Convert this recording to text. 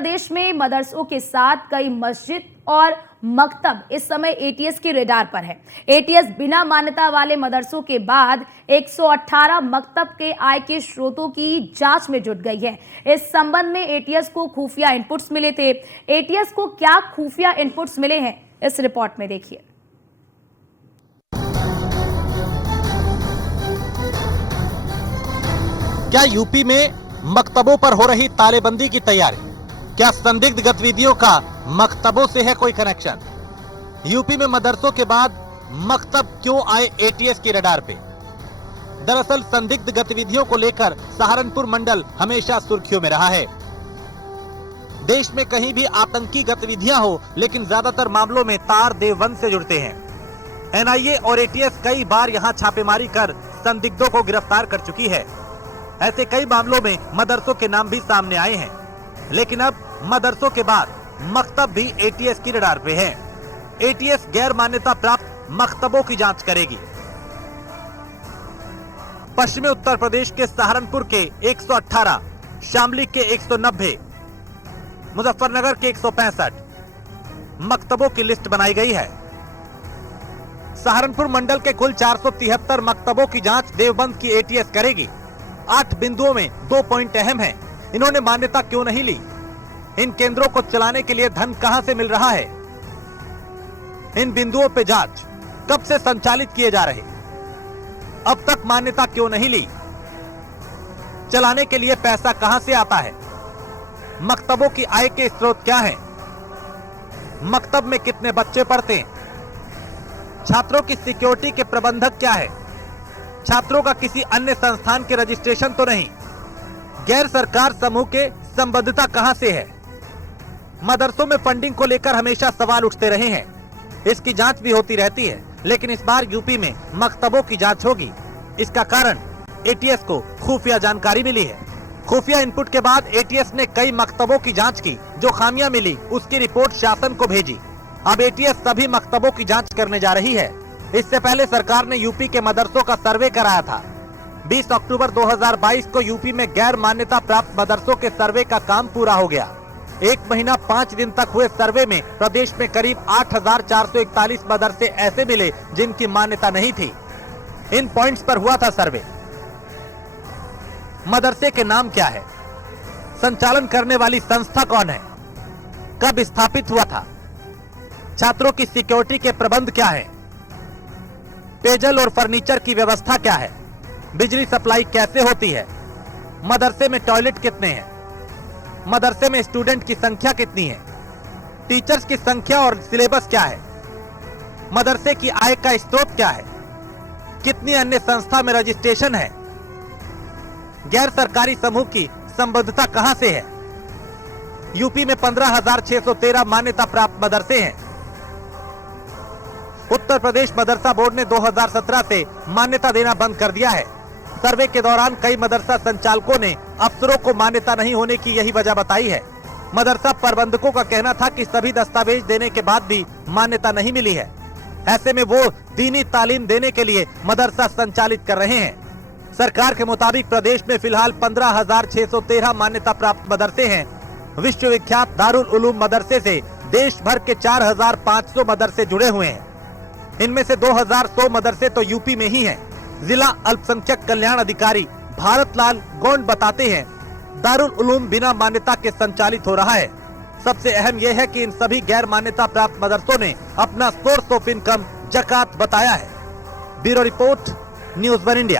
प्रदेश में मदरसों के साथ कई मस्जिद और मकतब इस समय एटीएस की रेडार पर है। एटीएस बिना मान्यता वाले मदरसों के बाद 118 मकतब के आय के स्रोतों की जांच में जुट गई है। इस संबंध में एटीएस को खुफिया इनपुट्स मिले थे। एटीएस को क्या खुफिया इनपुट्स मिले हैं, इस रिपोर्ट में देखिए। क्या यूपी में मकतबों पर हो रही तालेबंदी की तैयारी? क्या संदिग्ध गतिविधियों का मकतबों से है कोई कनेक्शन? यूपी में मदरसों के बाद मकतब क्यों आए एटीएस की रडार पे? दरअसल संदिग्ध गतिविधियों को लेकर सहारनपुर मंडल हमेशा सुर्खियों में रहा है। देश में कहीं भी आतंकी गतिविधियां हो, लेकिन ज्यादातर मामलों में तार देवबंद से जुड़ते हैं। एनआईए और एटीएस कई बार यहां छापेमारी कर संदिग्धों को गिरफ्तार कर चुकी है। ऐसे कई मामलों में मदरसों के नाम भी सामने आए हैं, लेकिन अब मदरसों के बाद मकतब भी एटीएस की रडार पे है। एटीएस गैर मान्यता प्राप्त मकतबों की जांच करेगी। पश्चिमी उत्तर प्रदेश के सहारनपुर के 118, शामली के 190, मुजफ्फरनगर के 165 मकतबों की लिस्ट बनाई गई है। सहारनपुर मंडल के कुल 473 मकतबों की जांच देवबंद की एटीएस करेगी। 8 बिंदुओं में 2 पॉइंट अहम हैं। इन्होंने मान्यता क्यों नहीं ली? इन केंद्रों को चलाने के लिए धन कहां से मिल रहा है? इन बिंदुओं पे जांच कब से संचालित किए जा रहे? अब तक मान्यता क्यों नहीं ली? चलाने के लिए पैसा कहां से आता है? मकतबों की आय के स्रोत क्या हैं? मकतब में कितने बच्चे पढ़ते हैं? छात्रों की सिक्योरिटी के प्रबंधक क्या है? छात्रों का किसी अन्य संस्थान के रजिस्ट्रेशन तो नहीं? गैर सरकार समूह के संबद्धता कहां से है? मदरसों में फंडिंग को लेकर हमेशा सवाल उठते रहे हैं। इसकी जांच भी होती रहती है, लेकिन इस बार यूपी में मकतबों की जांच होगी। इसका कारण एटीएस को खुफिया जानकारी मिली है। खुफिया इनपुट के बाद एटीएस ने कई मकतबों की जांच की। जो खामियां मिली उसकी रिपोर्ट शासन को भेजी। अब एटीएस सभी मकतबों की जांच करने जा रही है। इससे पहले सरकार ने यूपी के मदरसों का सर्वे कराया था। 20 अक्टूबर 2022 को यूपी में गैर मान्यता प्राप्त मदरसों के सर्वे का काम पूरा हो गया। 1 महीना 5 दिन तक हुए सर्वे में प्रदेश में करीब 8,441 मदरसे ऐसे मिले जिनकी मान्यता नहीं थी। इन पॉइंट्स पर हुआ था सर्वे। मदरसे के नाम क्या है? संचालन करने वाली संस्था कौन है? कब स्थापित हुआ था? छात्रों की सिक्योरिटी के प्रबंध क्या है? पेयजल और फर्नीचर की व्यवस्था क्या है? बिजली सप्लाई कैसे होती है? मदरसे में टॉयलेट कितने हैं? मदरसे में स्टूडेंट की संख्या कितनी है? टीचर्स की संख्या और सिलेबस क्या है? मदरसे की आय का स्रोत क्या है? कितनी अन्य संस्था में रजिस्ट्रेशन है? गैर सरकारी समूह की संबद्धता कहां से है? यूपी में 15,613 मान्यता प्राप्त मदरसे हैं। उत्तर प्रदेश मदरसा बोर्ड ने 2017 से मान्यता देना बंद कर दिया है। सर्वे के दौरान कई मदरसा संचालकों ने अफसरों को मान्यता नहीं होने की यही वजह बताई है। मदरसा प्रबंधकों का कहना था कि सभी दस्तावेज देने के बाद भी मान्यता नहीं मिली है। ऐसे में वो दीनी तालीम देने के लिए मदरसा संचालित कर रहे हैं। सरकार के मुताबिक प्रदेश में फिलहाल 15,613 मान्यता प्राप्त मदरसे हैं। विश्वविख्यात दारुल उलूम मदरसे से देश भर के 4,500 मदरसे जुड़े हुए हैं। इनमें से 2,100 मदरसे तो यूपी में ही हैं। जिला अल्पसंख्यक कल्याण अधिकारी भारत लाल गोंड बताते हैं, दारुल उलूम बिना मान्यता के संचालित हो रहा है। सबसे अहम यह है कि इन सभी गैर मान्यता प्राप्त मदरसों ने अपना सोर्स ऑफ इनकम ज़कात बताया है। Bureau report, news one India.